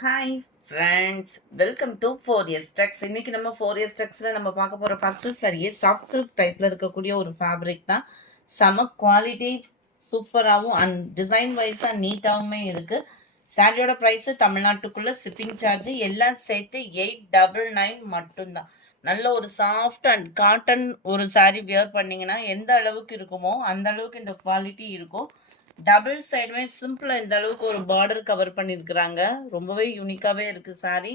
Hi friends, welcome to 4S டெக்ஸ். இன்னைக்கு நம்ம 4S டெக்ஸில் நம்ம பார்க்க போகிற ஃபஸ்ட்டு சரியே சாஃப்ட் சில்க் டைப்பில் இருக்கக்கூடிய ஒரு ஃபேப்ரிக் தான். செம குவாலிட்டி, சூப்பராகவும் அண்ட் டிசைன் வைஸாக நீட்டாகவுமே இருக்குது. சாரியோட ப்ரைஸு தமிழ்நாட்டுக்குள்ளே ஷிப்பிங் சார்ஜ் எல்லாம் சேர்த்து 899 மட்டும்தான். நல்ல ஒரு சாஃப்ட் அண்ட் காட்டன் ஒரு சாரீ வியர் பண்ணிங்கன்னா எந்த அளவுக்கு இருக்குமோ அந்த அளவுக்கு இந்த குவாலிட்டி இருக்கும். டபுள் சைடுமே சிம்பிளாக இந்த அளவுக்கு ஒரு பார்டர் கவர் பண்ணியிருக்கிறாங்க. ரொம்பவே யூனிக்காகவே இருக்குது சாரீ.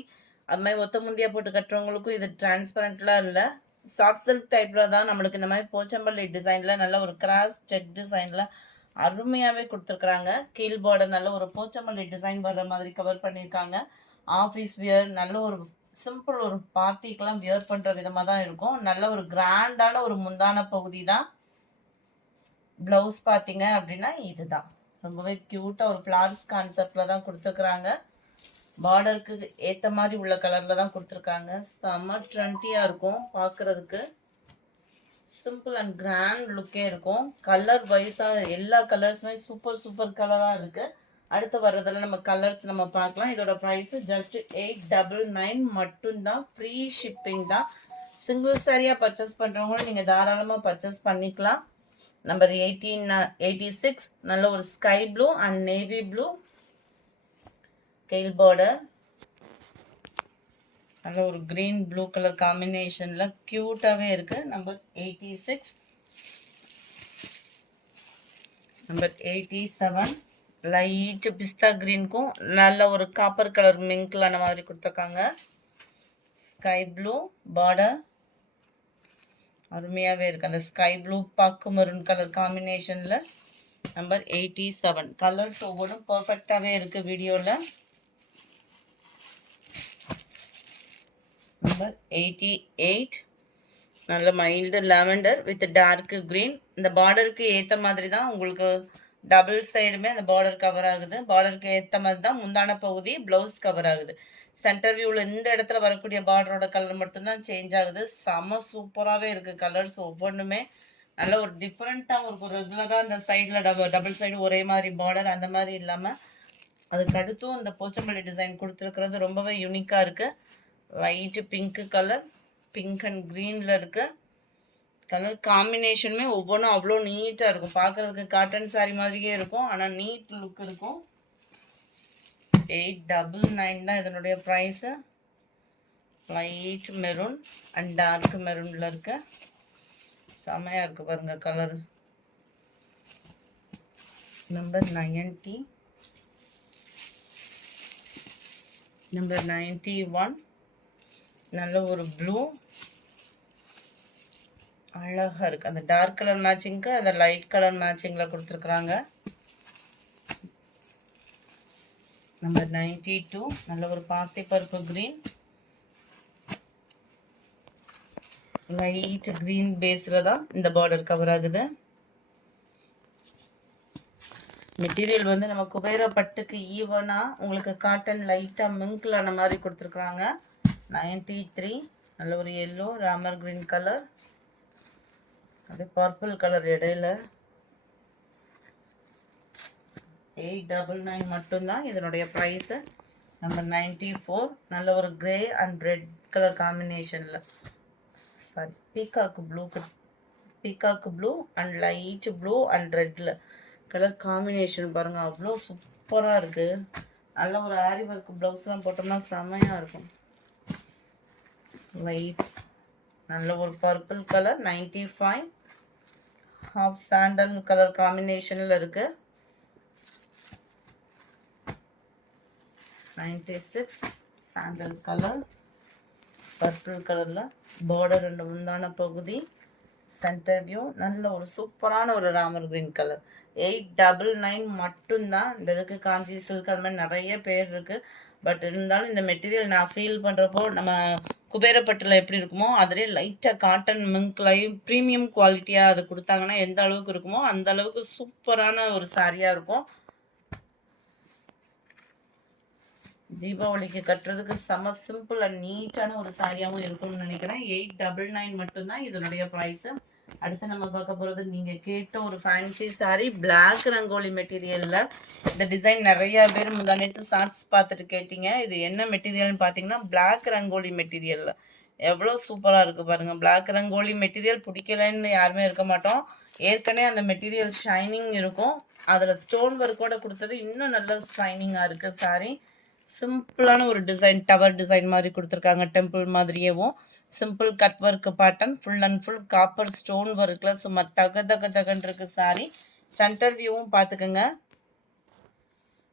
அது மாதிரி ஒத்த முந்தியா போட்டு கட்டுறவங்களுக்கும் இது டிரான்ஸ்பரண்ட்லாம் இல்லை. சாஃப்ட் சில்க் டைப்பில் தான் நம்மளுக்கு இந்த மாதிரி போச்சம்பள்ளி டிசைனில் நல்ல ஒரு கிராஸ் செக் டிசைனில் அருமையாகவே கொடுத்துருக்குறாங்க. கீழ் பார்டர் நல்ல ஒரு போச்சம்பள்ளி டிசைன் வர்ற மாதிரி கவர் பண்ணியிருக்காங்க. ஆஃபீஸ் வியர் நல்ல ஒரு சிம்பிள் ஒரு பார்ட்டிக்கெலாம் வியர் பண்ணுற விதமாக தான் இருக்கும். நல்ல ஒரு கிராண்டான ஒரு முந்தான பகுதி தான். ப்ளவுஸ் பார்த்தீங்க அப்படின்னா இதுதான் ரொம்பவே க்யூட்டாக ஒரு ஃப்ளார்ஸ் கான்செப்டில் தான் கொடுத்துருக்குறாங்க. பார்டருக்கு ஏற்ற மாதிரி உள்ள கலரில் தான் கொடுத்துருக்காங்க. செம்ம ட்ரெண்டியாக இருக்கும் பார்க்குறதுக்கு. சிம்பிள் அண்ட் கிராண்ட் லுக்கே இருக்கும். கலர் வைஸாக எல்லா கலர்ஸுமே சூப்பர் சூப்பர் கலராக இருக்குது. அடுத்து வர்றதில் நம்ம கலர்ஸ் நம்ம பார்க்கலாம். இதோட ப்ரைஸு ஜஸ்ட் 899 மட்டும்தான். ஃப்ரீ ஷிப்பிங் தான். சிங்கிள் சாரியாக பர்ச்சேஸ் பண்ணுறவங்களும் நீங்கள் தாராளமாக பர்ச்சேஸ் பண்ணிக்கலாம். நம்பர் 1886 நல்ல ஒரு sky blue and navy blue கெயில் பார்டர். நல்ல ஒரு கிரீன் ப்ளூ கலர் காம்பினேஷனில் க்யூட்டாகவே இருக்குது. நம்பர் 86. நம்பர் 87 லைட் பிஸ்தா க்ரீனுக்கும் நல்ல ஒரு காப்பர் கலர் மிங்க்லான மாதிரி கொடுத்துருக்காங்க. ஸ்கை ப்ளூ பார்டர் அருமையாகவே இருக்குது. அந்த ஸ்கை ப்ளூ பாக்கு மரூன் கலர் காம்பினேஷனில் நம்பர் 87. கலர்ஸ் ஒவ்வொன்றும் பர்ஃபெக்டாகவே இருக்குது வீடியோவில். நம்பர் 88 நல்ல mild lavender with dark green. இந்த பார்டருக்கு ஏற்ற மாதிரி தான் உங்களுக்கு டபுள் சைடுமே அந்த பார்டர் கவர் ஆகுது. பார்டருக்கு ஏற்ற மாதிரி தான் முந்தான பகுதி ப்ளவுஸ் கவர் ஆகுது. சென்டர் வியூவில் இந்த இடத்துல வரக்கூடிய பார்டரோட கலர் மட்டும்தான் சேஞ்ச் ஆகுது. செம சூப்பராகவே இருக்குது கலர்ஸ் ஒவ்வொன்றுமே. நல்ல ஒரு டிஃப்ரெண்ட்டாக ஒரு ரெகுலராக அந்த சைடில் டபுள் சைடு ஒரே மாதிரி பார்டர் அந்த மாதிரி இல்லாமல் அதுக்கு அடுத்தும் இந்த போச்சம்பள்ளி டிசைன் கொடுத்துருக்கிறது ரொம்பவே யூனிக்காக இருக்குது. Light pink colour, pink and க்ரீனில் இருக்குது. கலர் காம்பினேஷனுமே ஒவ்வொன்றும் அவ்வளோ நீட்டாக இருக்கும். பார்க்குறதுக்கு காட்டன் சாரீ மாதிரியே இருக்கும், ஆனால் நீட் லுக் இருக்கும். 899 தான் இதனுடைய price. Light maroon and dark மெரூனில் இருக்க செமையாக இருக்குது பாருங்கள் கலர். நம்பர் 90. நம்பர் 91 நல்ல ஒரு ப்ளூ அழகாக இருக்குது. அந்த டார்க் கலர் மேட்சிங்க்கு அந்த லைட் கலர் மேட்சிங்கில் கொடுத்துருக்குறாங்க. நம்பர் 92 நல்ல ஒரு பாசி பருப்பு க்ரீன், லைட் க்ரீன் பேஸில் தான் இந்த பார்டர் கவர் ஆகுது. மெட்டீரியல் வந்து நம்ம குபேர பட்டுக்கு ஈவனாக உங்களுக்கு காட்டன் லைட்டாக மிங்க்லான மாதிரி கொடுத்துருக்குறாங்க. 93 நல்ல ஒரு எல்லோ ராமர் க்ரீன் கலர், அப்படியே பர்பிள் கலர் இடையில. 899 மட்டும்தான் இதனுடைய ப்ரைஸு. நம்பர் 94 நல்ல ஒரு கிரே அண்ட் ரெட் கலர் காம்பினேஷனில், sorry peacock blue and light blue and ரெட்டில் கலர் காம்பினேஷன் பாருங்கள், அவ்வளோ சூப்பராக இருக்குது. நல்ல ஒரு ஆரி ஒர்க் ப்ளவுஸ்லாம் போட்டோம்னா செம்மையாக இருக்கும். லைட் நல்ல ஒரு purple colour 95 half sandal colour காம்பினேஷனில் இருக்குது. 96 சாண்டல் கலர் பர்பிள் கலரில் பார்டர் ரெண்டு முந்தான பகுதி, சென்டர் வியூ நல்ல ஒரு சூப்பரான ஒரு ராமர் க்ரீன் கலர். 899 மட்டும்தான். இந்த இதுக்கு காஞ்சி சில்க் அது மாதிரி நிறைய பேர் இருக்குது. பட் இருந்தாலும் இந்த மெட்டீரியல் நான் ஃபீல் பண்ணுறப்போ நம்ம குபேரப்பட்டில் எப்படி இருக்குமோ அதிலே லைட்டாக காட்டன் மிங்க்லையும் ப்ரீமியம் குவாலிட்டியாக அது கொடுத்தாங்கன்னா எந்த அளவுக்கு இருக்குமோ அந்த அளவுக்கு சூப்பரான ஒரு சாரியாக இருக்கும். தீபாவளிக்கு கட்டுறதுக்கு செம சிம்பிள் அண்ட் நீட்டான ஒரு சாரியாகவும் இருக்கும்னு நினைக்கிறேன். 899 மட்டும்தான் இதனுடைய ப்ரைஸு. அடுத்து நம்ம பார்க்க போகிறது நீங்கள் கேட்ட ஒரு ஃபேன்சி சாரீ பிளாக் ரங்கோலி மெட்டீரியலில். இந்த டிசைன் நிறையா பேர் முந்தானேத்து ஷார்ட்ஸ் பார்த்துட்டு கேட்டீங்க. இது என்ன மெட்டீரியல்னு பார்த்தீங்கன்னா பிளாக் ரங்கோலி மெட்டீரியலில். எவ்வளோ சூப்பராக இருக்குது பாருங்கள். பிளாக் ரங்கோலி மெட்டீரியல் பிடிக்கலன்னு யாருமே இருக்க மாட்டோம். ஏற்கனவே அந்த மெட்டீரியல் ஷைனிங் இருக்கும். அதில் ஸ்டோன் ஒர்க்கோட கொடுத்தது இன்னும் நல்ல ஷைனிங்காக இருக்குது சாரீ. சிம்பிளான ஒரு டிசைன், டவர் டிசைன் மாதிரி கொடுத்துருக்காங்க. டெம்பிள் மாதிரியேவும் simple cut work pattern, full and full copper stone ஒர்க்கில் சும்மா தகன்னு இருக்கு சாரி. சென்டர் வியூவும் பார்த்துக்கோங்க.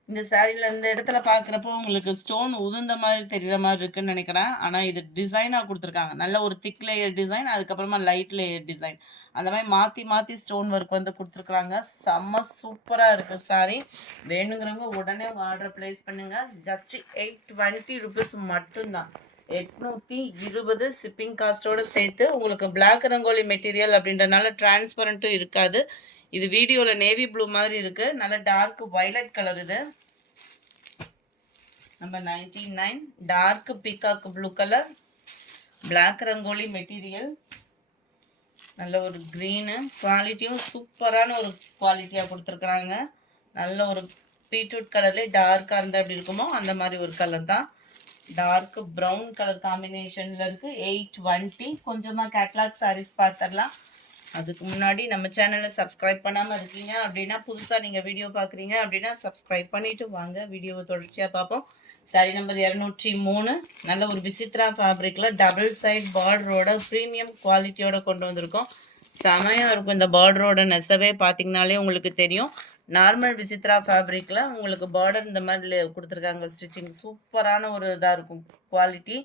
இந்த சாரியில் இந்த இடத்துல பார்க்குறப்போ உங்களுக்கு ஸ்டோன் உதிர்ந்த மாதிரி தெரிகிற மாதிரி இருக்குன்னு நினைக்கிறேன். ஆனால் இது டிசைனாக கொடுத்துருக்காங்க. நல்ல ஒரு திக் லேயர் டிசைன், அதுக்கப்புறமா லைட் லேயர் டிசைன், அந்த மாதிரி மாற்றி மாற்றி ஸ்டோன் ஒர்க் வந்து கொடுத்துருக்குறாங்க. செம்ம சூப்பராக இருக்குது சாரி. வேணுங்கிறவங்க உடனே உங்கள் ஆர்டர் ப்ளேஸ் பண்ணுங்கள். ஜஸ்ட் 820 ருபீஸ் மட்டும்தான். 820 ஷிப்பிங் காஸ்ட்டோடு சேர்த்து. உங்களுக்கு பிளாக் ரங்கோலி மெட்டீரியல் அப்படின்றனால டிரான்ஸ்பரண்ட்டும் இருக்காது. இது வீடியோவில் நேவி ப்ளூ மாதிரி இருக்குது. நல்ல டார்க் வயலட் கலர். இது number 99 dark peacock blue colour, black rangoli material. நல்ல ஒரு க்ரீனு, குவாலிட்டியும் சூப்பரான ஒரு குவாலிட்டியாக கொடுத்துருக்குறாங்க. நல்ல ஒரு பீட்ரூட் கலர்லேயே டார்க்காக இருந்தால் எப்படி இருக்குமோ அந்த மாதிரி ஒரு கலர் தான். டார்க் ப்ரௌன் கலர் காம்பினேஷனில் இருக்குது. 820. கொஞ்சமாக கேட்லாக் சாரீஸ் பார்த்துடலாம். அதுக்கு முன்னாடி நம்ம சேனலை சப்ஸ்கிரைப் பண்ணாமல் இருக்கீங்க அப்படின்னா, புதுசாக நீங்கள் வீடியோ பார்க்குறீங்க அப்படின்னா சப்ஸ்கிரைப் பண்ணிவிட்டு வாங்க, வீடியோவை தொடர்ச்சியாக பார்ப்போம். Sorry number 203. நல்ல ஒரு விசித்ரா ஃபேப்ரிக்கில் டபுள் சைட் பார்டரோட ப்ரீமியம் குவாலிட்டியோட கொண்டு வந்திருக்கோம். செமையாக இருக்கும். இந்த பார்டரோட நெசவே பார்த்தீங்கனாலே உங்களுக்கு தெரியும். நார்மல் விசித்ரா ஃபேப்ரிக்கில் உங்களுக்கு பார்டர் இந்த மாதிரி கொடுத்துருக்காங்க. ஸ்டிச்சிங் சூப்பரான ஒரு இதாக இருக்கும். குவாலிட்டி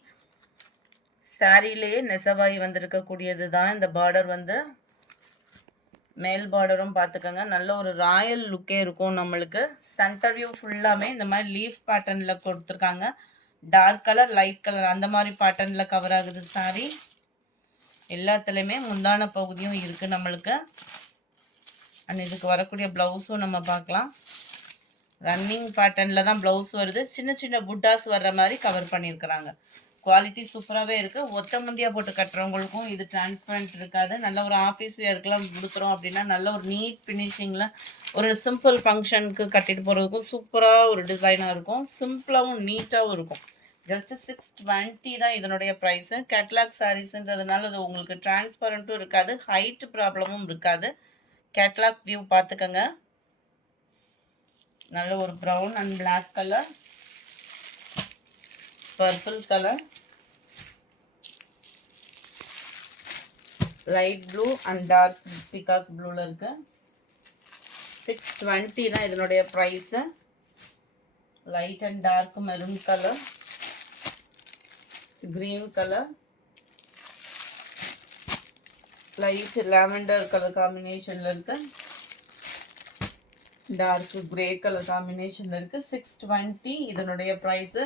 சாரிலேயே நெசவாகி வந்திருக்கக்கூடியது தான் இந்த பார்டர் வந்து. மேல் பார்டரும் பார்த்துக்கோங்க. நல்ல ஒரு ராயல் லுக்கே இருக்கும் நம்மளுக்கு. சென்டர் வியூ ஃபுல்லாமே இந்த மாதிரி லீஃப் பேட்டர்னில் கொடுத்துருக்காங்க. டார்க் கலர், லைட் கலர் அந்த மாதிரி பேட்டர்னில் கவர் ஆகுது சாரி. எல்லாத்துலேயுமே முந்தான பகுதியும் இருக்குது நம்மளுக்கு. அண்ட் இதுக்கு வரக்கூடிய ப்ளவுஸும் நம்ம பார்க்கலாம். ரன்னிங் பேட்டர்னில் தான் ப்ளவுஸ் வருது. சின்ன சின்ன புட்டாஸ் வர்ற மாதிரி கவர் பண்ணியிருக்கிறாங்க. குவாலிட்டி சூப்பராகவே இருக்குது. ஒத்த முந்தியாக போட்டு கட்டுறவங்களுக்கும் இது டிரான்ஸ்பரண்ட் இருக்காது. நல்ல ஒரு ஆஃபீஸ் வேர்க்கெலாம் கொடுக்குறோம் அப்படின்னா நல்ல ஒரு நீட் ஃபினிஷிங்கில் ஒரு சிம்பிள் ஃபங்க்ஷனுக்கு கட்டிட்டு போகிறதுக்கும் சூப்பராக ஒரு டிசைனாக இருக்கும். சிம்பிளாகவும் நீட்டாகவும் இருக்கும். ஜஸ்ட் 620 தான் இதனுடைய ப்ரைஸு. கேட்லாக் சாரீஸுன்றதுனால அது உங்களுக்கு டிரான்ஸ்பரண்ட்டும் இருக்காது, ஹைட் ப்ராப்ளமும் இருக்காது. கேட்லாக் வியூ பார்த்துக்கோங்க. நல்ல ஒரு brown and black colour, purple colour, light blue and dark peacock ப்ளூவில் இருக்கு. 620 தான் இதனுடைய price. Light and dark maroon colour, green colour, light lavender colour காம்பினேஷனில் இருக்கு. டார்க் கிரே கலர் காம்பினேஷனில் இருக்குது. 620 இதனுடைய ப்ரைஸு.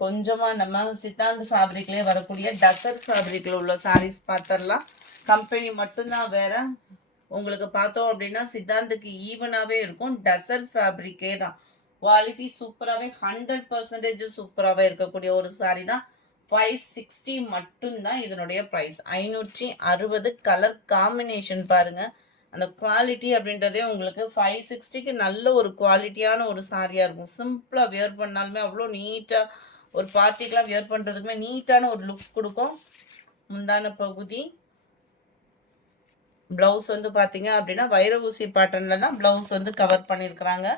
கொஞ்சமாக நம்ம சித்தாந்த் ஃபேப்ரிக்லேயே வரக்கூடிய டசர் ஃபேப்ரிக்கில் உள்ள சாரீஸ் பார்த்துடலாம். கம்பெனி மட்டும்தான் வேறு. உங்களுக்கு பார்த்தோம் அப்படின்னா சித்தாந்துக்கு ஈவனாகவே இருக்கும். டசர் ஃபேப்ரிக்கே தான். குவாலிட்டி சூப்பராகவே 100% சூப்பராகவே இருக்கக்கூடிய ஒரு சாரீ தான். 560 மட்டும்தான் இதனுடைய ப்ரைஸ். 560. கலர் காம்பினேஷன் பாருங்கள். அந்த குவாலிட்டி அப்படின்றதே உங்களுக்கு 560க்கு நல்ல ஒரு குவாலிட்டியான ஒரு சாரியாக இருக்கும். சிம்பிளாக வியர் பண்ணாலுமே அவ்வளோ நீட்டாக, ஒரு பார்ட்டிக்கெலாம் வியர் பண்ணுறதுக்குமே நீட்டான ஒரு லுக் கொடுக்கும். முந்தான பகுதி ப்ளவுஸ் வந்து பார்த்தீங்க அப்படின்னா வைர ஊசி பேட்டர்னில் தான் ப்ளவுஸ் வந்து கவர் பண்ணியிருக்கிறாங்க.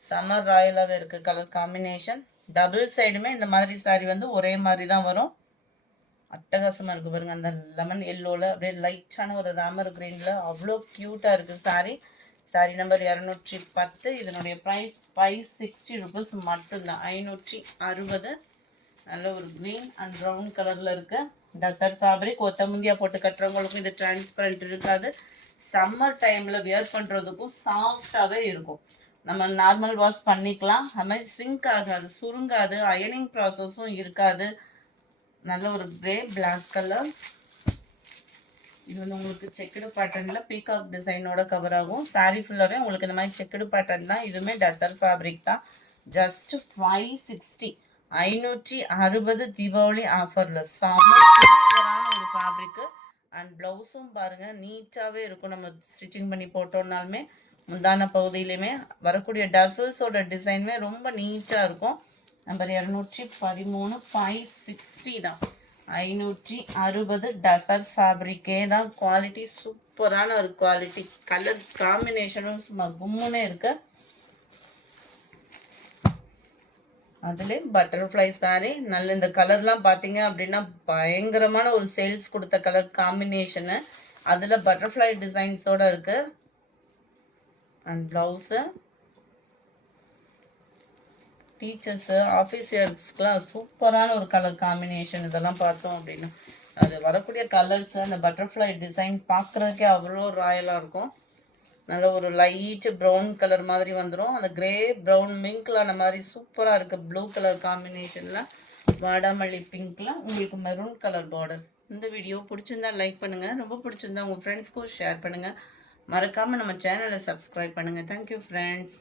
சம்மர் ராயலாகவே இருக்குது கலர் காம்பினேஷன். டபுள் சைடுமே இந்த மாதிரி சாரி வந்து ஒரே மாதிரி தான் வரும். அட்டகாசமாக இருக்குது பாருங்கள். அந்த லெமன் எல்லோவில் அப்படியே லைட்டான ஒரு ராமர் க்ரீனில் அவ்வளோ க்யூட்டாக இருக்குது சாரி. Sorry number 210. இதனுடைய ப்ரைஸ் 560 ருபீஸ் மட்டும்தான். 560. நல்ல ஒரு க்ரீன் அண்ட் ப்ரௌன் கலரில் இருக்குது. டசர் ஃபேப்ரிக். ஒத்த முந்தியாக போட்டு கட்டுறவங்களுக்கும் இது டிரான்ஸ்பரண்ட் இருக்காது. சம்மர் டைமில் வியர் பண்ணுறதுக்கும் சாஃப்டாகவே இருக்கும். நம்ம நார்மல் வாஷ் பண்ணிக்கலாம். அது மாதிரி சிங்க் ஆகாது, சுருங்காது, அயனிங் ப்ராசஸும் இருக்காது. நல்ல ஒரு கிரே பிளாக் கலர். இது வந்து உங்களுக்கு செக்குடு பேட்டர்னில் பீகாக் டிசைனோட கவர் ஆகும். சாரீ ஃபுல்லாகவே உங்களுக்கு இந்த மாதிரி செக்குடு பேட்டர்ன் தான். இதுவுமே டசர் ஃபேப்ரிக் தான். ஜஸ்ட் 560. 560 தீபாவளி ஆஃபரில் செம்ம சூப்பரான ஒரு ஃபேப்ரிக்கு. அண்ட் ப்ளவுஸும் பாருங்கள் நீட்டாகவே இருக்கும். நம்ம ஸ்டிச்சிங் பண்ணி போட்டோம்னாலுமே முந்தான பகுதியிலையுமே வரக்கூடிய டசல்ஸோட டிசைனுமே ரொம்ப நீட்டாக இருக்கும். நம்பர் 213 560 தான். 560 டசர் ஃபேப்ரிக்கே தான். குவாலிட்டி சூப்பரான ஒரு குவாலிட்டி. கலர் காம்பினேஷனும் சும்மா கும்முன்னே இருக்கு. அதுலேயே பட்டர்ஃப்ளை சாரி நல்ல இந்த கலர்லாம் பார்த்தீங்க அப்படின்னா பயங்கரமான ஒரு சேல்ஸ் கொடுத்த கலர் காம்பினேஷனு. அதில் பட்டர்ஃப்ளை டிசைன்ஸோடு இருக்குது. அண்ட் ப்ளவுஸு டீச்சர்ஸு ஆஃபீஸியர்ஸ்க்குலாம் சூப்பரான ஒரு கலர் காம்பினேஷன். இதெல்லாம் பார்த்தோம் அப்படின்னா அது வரக்கூடிய கலர்ஸு அந்த பட்டர்ஃப்ளை டிசைன் பார்க்குறதுக்கே அவ்வளோ ராயலாக இருக்கும். நல்ல ஒரு லைட்டு ப்ரௌன் கலர் மாதிரி வந்துடும். அந்த கிரே ப்ரௌன் மிங்க்லான மாதிரி சூப்பராக இருக்குது. ப்ளூ கலர் காம்பினேஷனில் வாடாமல்லி பிங்க்கில் உங்களுக்கு மெரூன் கலர் பார்டர். இந்த வீடியோ பிடிச்சிருந்தா லைக் பண்ணுங்கள். ரொம்ப பிடிச்சிருந்தா உங்கள் ஃப்ரெண்ட்ஸ்க்கும் ஷேர் பண்ணுங்கள். மறக்காமல் நம்ம சேனலை சப்ஸ்கிரைப் பண்ணுங்கள். Thank you friends.